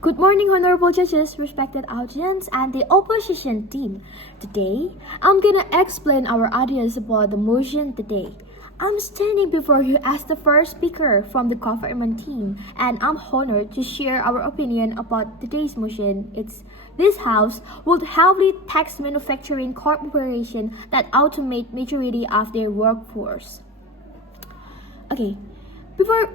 Good morning, honorable judges, respected audience, and the opposition team. Today, I'm gonna explain our audience about the motion today. I'm standing before you as the first speaker from the government team, and I'm honored to share our opinion about today's motion. This house would heavily tax manufacturing corporations that automate majority of their workforce. Okay, before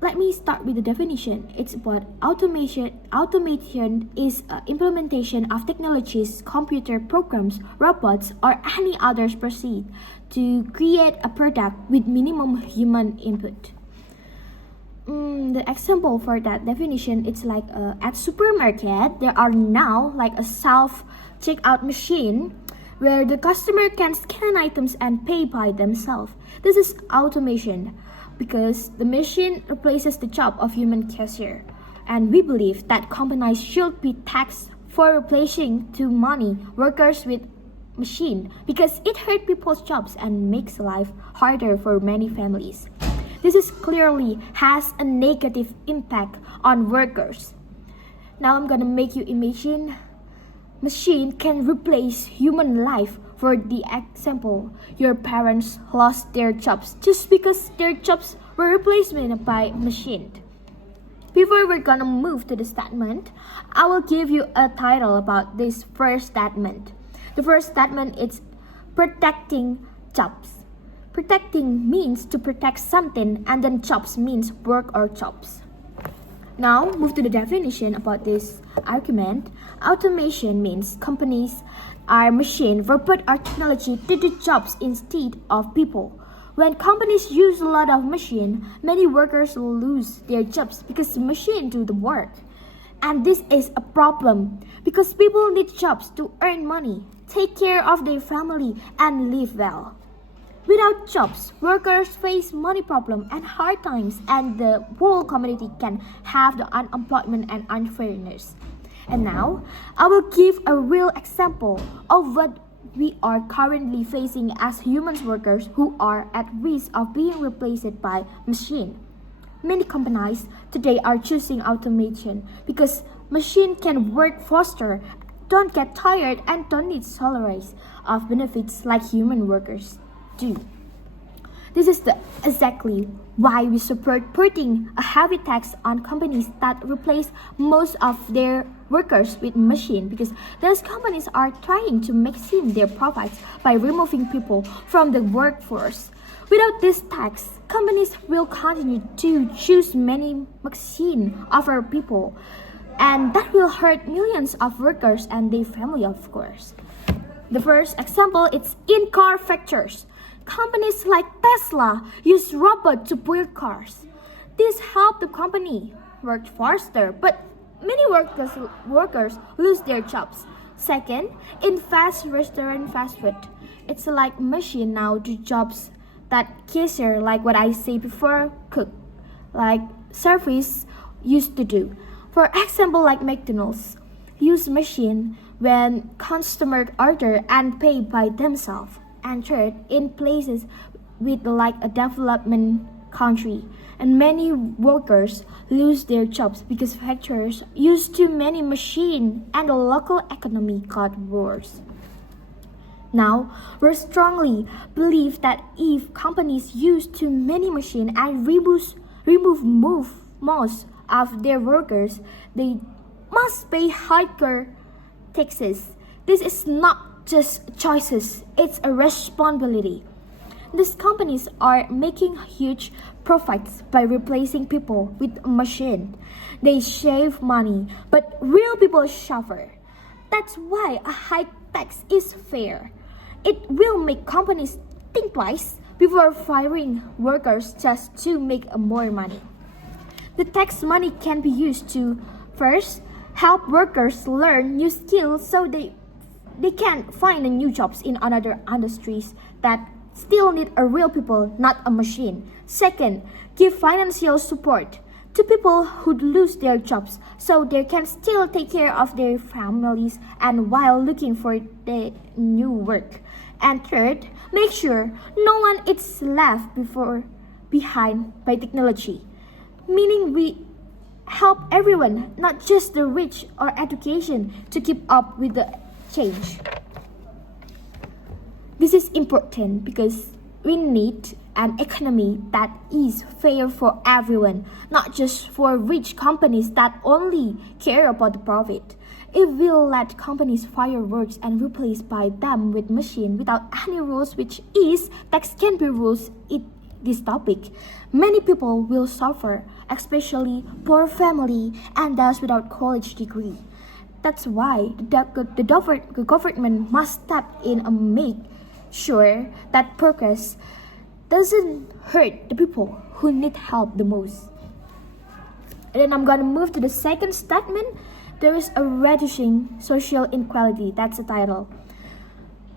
let me start with the definition. It's about automation. Automation is implementation of technologies, computer programs, robots, or any others proceed to create a product with minimum human input. The example for that definition, it's like at supermarket, there are now like a self-checkout machine where the customer can scan items and pay by themselves. This is automation because the machine replaces the job of human cashier. And we believe that companies should be taxed for replacing to money workers with machine because it hurts people's jobs and makes life harder for many families. This is clearly has a negative impact on workers. Now I'm gonna make you imagine machine can replace human life. For the example, your parents lost their jobs just because their jobs were replaced by machine. Before we're gonna move to the statement, I will give you a title about this first statement. The first statement is protecting jobs. Protecting means to protect something, and then jobs means work or jobs. Now, move to the definition about this argument. Automation means companies are machine, robot, or technology to do jobs instead of people. When companies use a lot of machine, many workers will lose their jobs because the machine do the work. And this is a problem because people need jobs to earn money, take care of their family, and live well. Without jobs, workers face money problem and hard times, and the whole community can have the unemployment and unfairness. And now, I will give a real example of what we are currently facing as human workers who are at risk of being replaced by machine. Many companies today are choosing automation because machine can work faster, don't get tired, and don't need salaries of benefits like human workers do. This is exactly why we support putting a heavy tax on companies that replace most of their workers with machine because those companies are trying to maximize their profits by removing people from the workforce. Without this tax, companies will continue to choose many machine over people, and that will hurt millions of workers and their family, of course. The first example is in car factories. Companies like Tesla use robots to build cars. This helped the company work faster, but many workers lose their jobs. Second, in fast food, it's like machine now do jobs that cashier, like what I say before, cook, like service used to do. For example, like McDonald's, use machine when customer order and pay by themselves. And third, in places with like a development country, and many workers lose their jobs because factories use too many machines and the local economy got worse. Now, we strongly believe that if companies use too many machines and remove most of their workers, they must pay higher taxes. This is not just choices, it's a responsibility. These companies are making huge profits by replacing people with a machine. They save money, but real people suffer. That's why a high tax is fair. It will make companies think twice before firing workers just to make more money. The tax money can be used to, first, help workers learn new skills so they can find new jobs in other industries that still need a real people, not a machine. Second, give financial support to people who lose their jobs so they can still take care of their families and while looking for the new work. And third, make sure no one is left behind by technology. Meaning we help everyone, not just the rich or education, to keep up with the change. This is important because we need an economy that is fair for everyone, not just for rich companies that only care about the profit. If we let companies fireworks and replace by them with machine without any rules, which is tax can be rules this topic, many people will suffer, especially poor family and those without college degree. That's why the government must step in and make sure that progress doesn't hurt the people who need help the most. And then I'm gonna move to the second statement. There is a reducing social inequality. That's the title.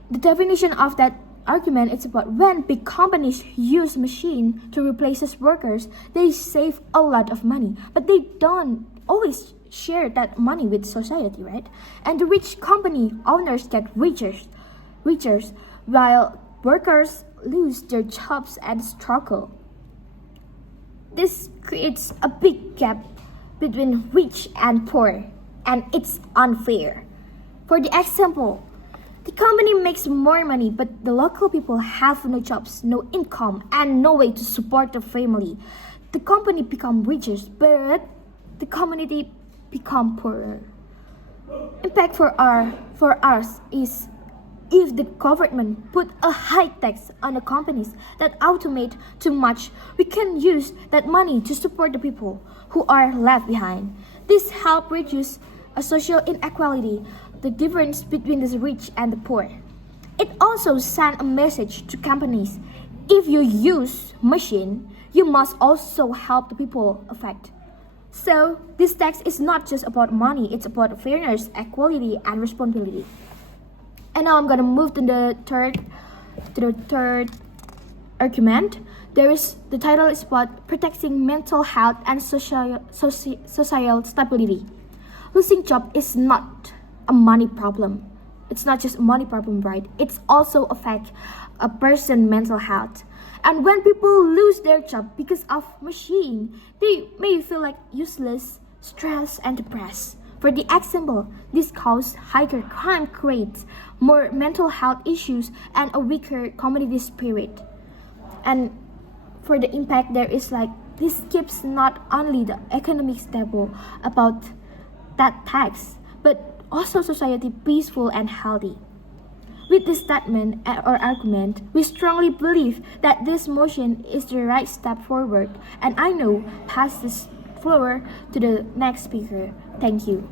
The definition of that argument is about when big companies use machine to replace us workers, they save a lot of money, but they don't always share that money with society, right? And the rich company owners get richer, while workers lose their jobs and struggle. This creates a big gap between rich and poor, and it's unfair. For the example, the company makes more money, but the local people have no jobs, no income, and no way to support their family. The company become richer, but the community become poorer. Impact for us is if the government put a high tax on the companies that automate too much, we can use that money to support the people who are left behind. This help reduce a social inequality, the difference between the rich and the poor. It also sends a message to companies. If you use machine, you must also help the people affected. So this tax is not just about money, it's about fairness, equality, and responsibility. And now I'm gonna move to the third argument. The title is about protecting mental health and social stability. Losing job is not a money problem. It's not just a money problem, right? It's also affect a person's mental health. And when people lose their job because of machine, they may feel like useless, stressed, and depressed. For the example, this causes higher crime rates, more mental health issues, and a weaker community spirit. And for the impact, there is like this keeps not only the economic stable about that tax, but also society peaceful and healthy. With this statement or argument, we strongly believe that this motion is the right step forward, and I now pass this floor to the next speaker. Thank you.